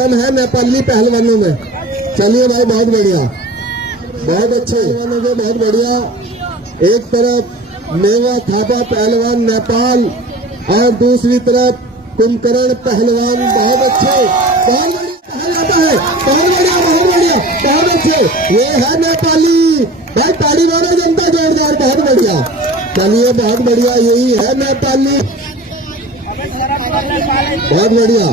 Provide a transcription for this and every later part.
दम है नेपाली पहलवानों में। चलिए भाई बहुत बढ़िया, बहुत अच्छे पहलवानों के, बहुत बढ़िया। एक तरफ मेवा थापा पहलवान नेपाल और दूसरी तरफ कुंभकर्ण पहलवान, बहुत अच्छे, बहुत बढ़िया कहा जाता है, बहुत बढ़िया, बहुत बढ़िया, बहुत अच्छे। ये है नेपाली भाई, ताली मारो जनता जोरदार, बहुत बढ़िया। चलिए बहुत बढ़िया, यही है नेपाली, बहुत बढ़िया।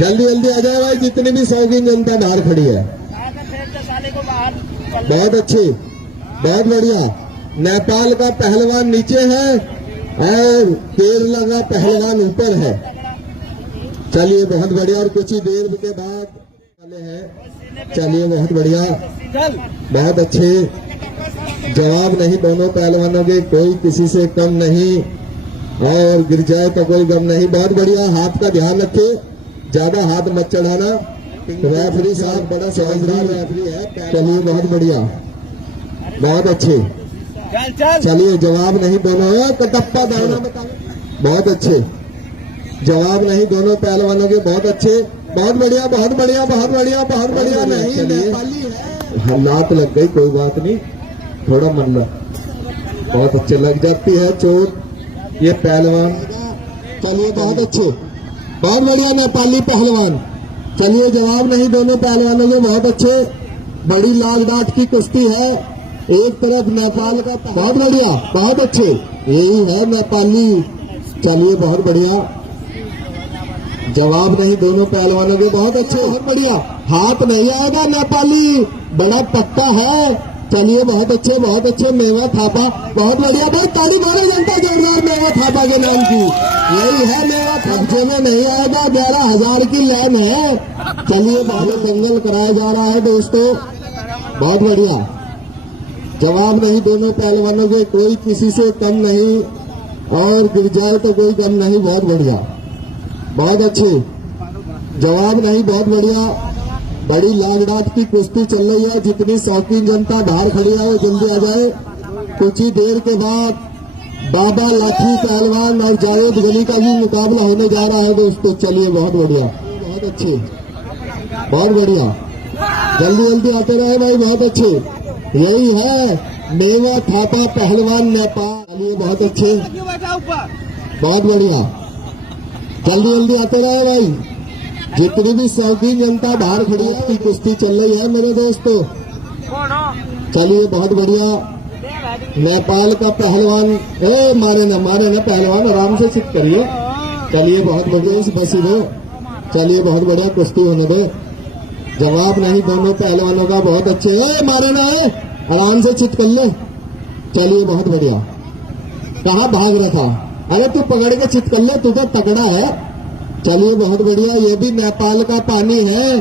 जल्दी जल्दी आ जाए भाई, जितनी भी शौकीन जनता बाहर खड़ी है। बहुत अच्छी, बहुत बढ़िया। नेपाल का पहलवान नीचे है और केरला का पहलवान ऊपर है। चलिए बहुत बढ़िया, और कुछ ही देर के बाद वाले हैं। चलिए बहुत बढ़िया, बहुत अच्छे। जवाब नहीं दोनों पहलवानों के, कोई किसी से कम नहीं, और गिर जाए तो कोई गम नहीं। बहुत बढ़िया, हाथ का ध्यान रखे, ज्यादा हाथ मत चढ़ाना। रेफरी साहब बड़ा समझदार रेफरी है। चलिए बहुत बढ़िया, बहुत अच्छे। चलिए जवाब नहीं दोनों, कटप्पा दाना बताओ, बहुत अच्छे। जवाब नहीं दोनों पहलवानों के, बहुत अच्छे, बहुत बढ़िया, बहुत बढ़िया, बहुत बढ़िया, बहुत बढ़िया। नहीं नेपाली है, लात लग गई, कोई बात नहीं, थोड़ा मन लग, बहुत अच्छे, लग जाती है चोट ये पहलवान। चलिए बहुत अच्छे, बहुत बढ़िया नेपाली पहलवान। चलिए जवाब नहीं दोनों पहलवानों के, बहुत अच्छे। बड़ी लाग डाट की कुश्ती है, एक तरफ नेपाल का, बहुत बढ़िया, बहुत अच्छे, यही है नेपाली। चलिए बहुत बढ़िया, जवाब नहीं दोनों पहलवानों के, बहुत अच्छे, बहुत बढ़िया। हाथ नहीं आएगा, नेपाली बड़ा पक्का है। चलिए बहुत अच्छे, बहुत अच्छे। मेवा थापा, बहुत बढ़िया, बहुत ताली मारो जनता जोरदार मेवा थापा के नाम की। यही है मेवा, खर्चे में नहीं आएगा, 11,000 की लाइन है। चलिए बहुत दंगल कराया जा रहा है दोस्तों, बहुत बढ़िया। जवाब नहीं दोनों पहलवानों के, कोई किसी से कम नहीं, और गिर जाए तो कोई कम नहीं, बहुत बढ़िया, बहुत अच्छे। जवाब नहीं, बहुत बढ़िया। बड़ी लागडाट की कुश्ती चल रही है, जितनी शौकीन जनता बाहर खड़ी है वो जल्दी आ जाए। कुछ ही देर के बाद बाबा लाठी पहलवान और जावेद गली का भी मुकाबला होने जा रहा है दोस्तों। चलिए बहुत बढ़िया, बहुत अच्छे, बहुत बढ़िया। जल्दी जल्दी आते रहे भाई, बहुत अच्छे। यही है मेवा थापा पहलवान नेपाल। चलिए बहुत अच्छे, बहुत बढ़िया। जल्दी जल्दी आते रहे भाई, जितनी भी शौकीन जनता बाहर खड़ी है की कुश्ती चल रही है मेरे दोस्तों। चलिए बहुत बढ़िया। नेपाल का पहलवान, मारे ना पहलवान, आराम से चित करिए। चलिए बहुत बढ़िया, इस बसी दो। चलिए बहुत बढ़िया, कुश्ती होने दो। जवाब नहीं दोनों पहलवानों का, बहुत अच्छे। मारे ना, आराम से चित कर ले। चलिए बहुत बढ़िया। कहाँ भाग रहा था, अरे तू पकड़ के चित कर ले, तू तो तगड़ा है। चलिए बहुत बढ़िया, ये भी नेपाल का पानी है,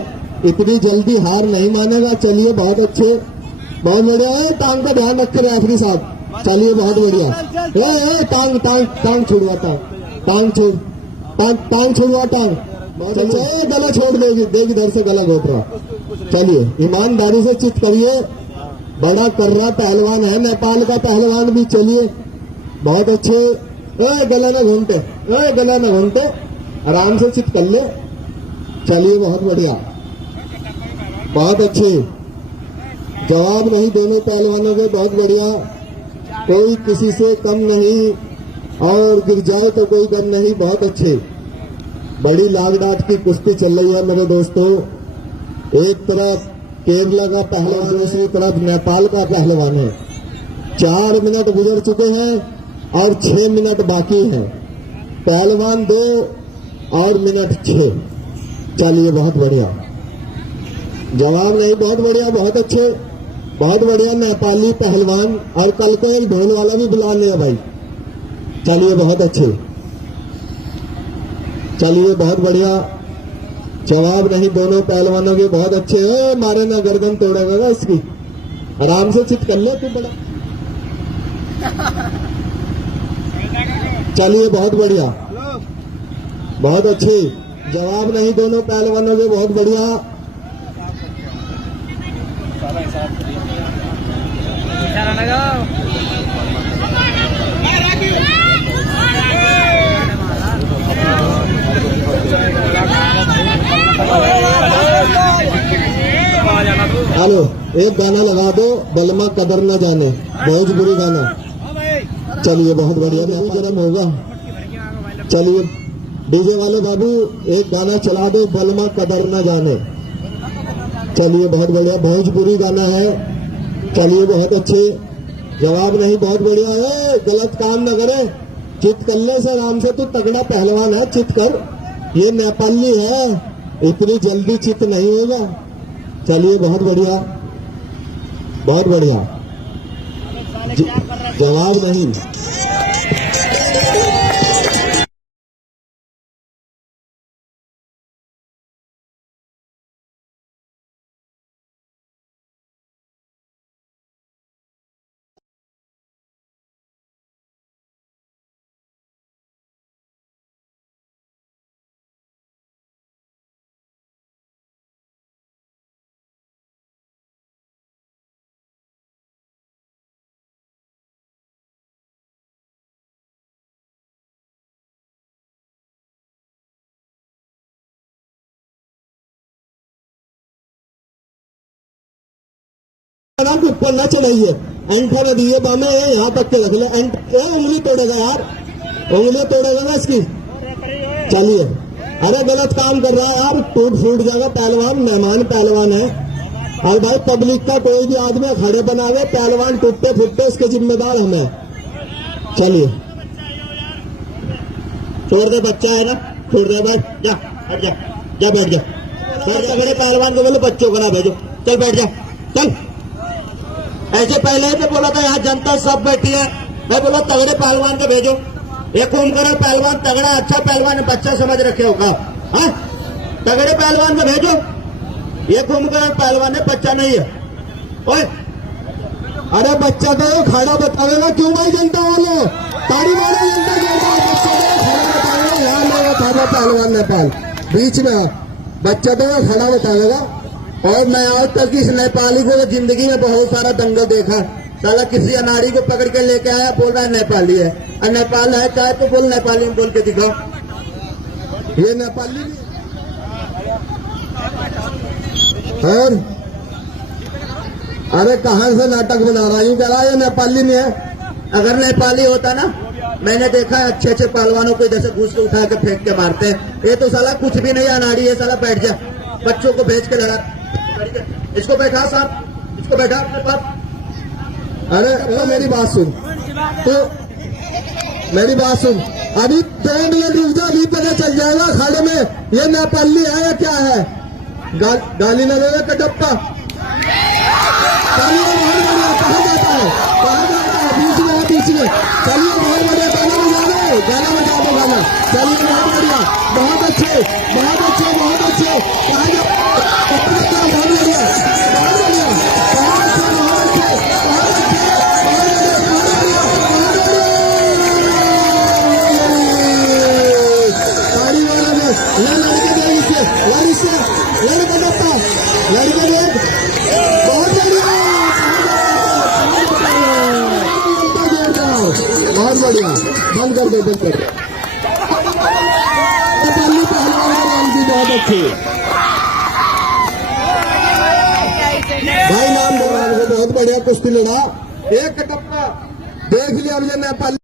इतनी जल्दी हार नहीं मानेगा। चलिए बहुत अच्छे, बहुत बढ़िया। टांग का ध्यान रखे रेफरी साहब। चलिए बहुत बढ़िया। टांग टांग टांग छुड़वा, टांग छोड़, टांग छुड़वा, टांग। गला छोड़ देगी, देख इधर से गला घोट रहा। चलिए ईमानदारी से चित करिए, बड़ा कर्रा पहलवान है नेपाल का पहलवान भी। चलिए बहुत अच्छे। गला न घूमते, गला न घूमते, आराम से चित कर ले। चलिए बहुत बढ़िया, बहुत अच्छे। जवाब नहीं दोनों पहलवानों के, बहुत बढ़िया। कोई किसी से कम नहीं, और गिर जाए तो कोई गम नहीं, बहुत अच्छे। बड़ी लागडाट की कुश्ती चल रही है मेरे दोस्तों। एक तरफ केरला का पहलवान, दूसरी तरफ नेपाल का पहलवान है। 4 मिनट गुजर चुके हैं और 6 मिनट बाकी हैं। पहलवान 2 और मिनट 6। चलिए बहुत बढ़िया, जवाब नहीं, बहुत बढ़िया, बहुत अच्छे, बहुत बढ़िया। नेपाली पहलवान, और कल को एक ढोल वाला भी बुला लिया भाई। चलिए बहुत अच्छे, चलिए बहुत बढ़िया। जवाब नहीं दोनों पहलवानों के, बहुत अच्छे। मारे ना, गर्दन तोड़ेगा इसकी, आराम से चित कर लो तू बड़ा। चलिए बहुत बढ़िया, बहुत अच्छी। जवाब नहीं दोनों पहलवानों के, बहुत बढ़िया। Oh, हेलो, एक गाना लगा दो, बलमा कदर न जाने, भोजपुरी गाना। चलिए बहुत बढ़िया, नहीं गर्म होगा। चलिए डीजे वाले बाबू एक गाना चला दो, बलमा कदर न जाने। चलिए बहुत बढ़िया, भोजपुरी गाना है। चलिए बहुत अच्छे, जवाब नहीं, बहुत बढ़िया है। गलत काम न करे, चित कर ले से आराम से, तू तगड़ा पहलवान है, चित कर। ये नेपाली है, इतनी जल्दी चित नहीं होगा। चलिए बहुत बढ़िया, बहुत बढ़िया, जवाब नहीं। ऊपर ना चलाइए, अंगूठा में दिए बामे यहाँ तक के रख ले। उंगली तोड़ेगा यार, उंगली तोड़ेगा ना इसकी। चलिए, अरे गलत काम कर रहा है यार, टूट फूट जाएगा। पहलवान मेहमान पहलवान है, और भाई पब्लिक का कोई भी आदमी खड़े बनावे, पहलवान टूटते फूटते इसके जिम्मेदार हमें। चलिए छोड़ दे, बच्चा है ना, छोड़ दे, बैठ जा, हट जा, जा बैठ जा। सर तगड़े पहलवान को बोलो बच्चों को ना भेजो, चल बैठ जा, चल। ऐसे पहले तो बोला था यहाँ जनता सब बैठी है, मैं बोला तगड़े पहलवान को भेजो। ये खून करो पहलवान तगड़ा, अच्छा पहलवान, बच्चा समझ रखे होगा। हाँ, तगड़े पहलवान को भेजो। ये खून करो पहलवान है, बच्चा नहीं है। ओए, अरे बच्चा तो खड़ा बतावेगा क्यों भाई? जनता वाले ताड़ी मारो, जनता बच्चा तो खड़ा बतावेगा। यहाँ लेगा था पहलवान नेपाल बीच में, बच्चा तो खड़ा बतावेगा। और मैं आज तक इस नेपाली को जिंदगी में बहुत सारा दंगल देखा। साला किसी अनाड़ी को पकड़ के लेके आया, बोल रहा है नेपाली है, और नेपाल है चाहे तो बोल नेपाली में बोल के दिखाओ, ये नेपाली नहीं। और अरे कहां से नाटक बना रहा हूँ, कह रहा ये नेपाली नहीं है। अगर नेपाली होता ना, मैंने देखा है अच्छे अच्छे पहलवानों को इधर से घूस के उठा के फेंक के मारते हैं। ये तो साला कुछ भी नहीं, अनाड़ी है साला। बैठ जा, बच्चों को भेज के लड़ा। इसको बैठा साहब, इसको बैठा अपने पास। अरे तो मेरी बात सुन, तो मेरी बात सुन, अभी 2 मिनट रुक जा, अभी पता चल जाएगा खाड़े में ये नेपाली है या क्या है। गाली न देगा कटप्पा। चलिए बहुत बढ़िया, कहा जाता है, कहा जाता है, बीच में है, बीच में। चलिए बहुत बढ़िया, गाना बजा दो, गाना बजा दो, गाना। चलिए बहुत बढ़िया, बहुत अच्छे, बहुत अच्छे, बहुत अच्छे, कहा जाता है, बहुत बढ़िया, बहुत बढ़िया, बहुत अच्छे, बहुत अच्छे, बहुत अच्छे, बहुत बढ़िया। ताड़ी वाला दे, लड़के दे इससे, लड़के दत्ता, लड़के दे, बहुत बढ़िया, बहुत बढ़िया। बंद कर दो, बंद कर दो। नेपाली पहलवान का नाम भी बहुत अच्छे भाई, नाम बहुत बढ़िया कुश्ती लड़ा। एक कटप्पा देख लिया अब ये नेपाली।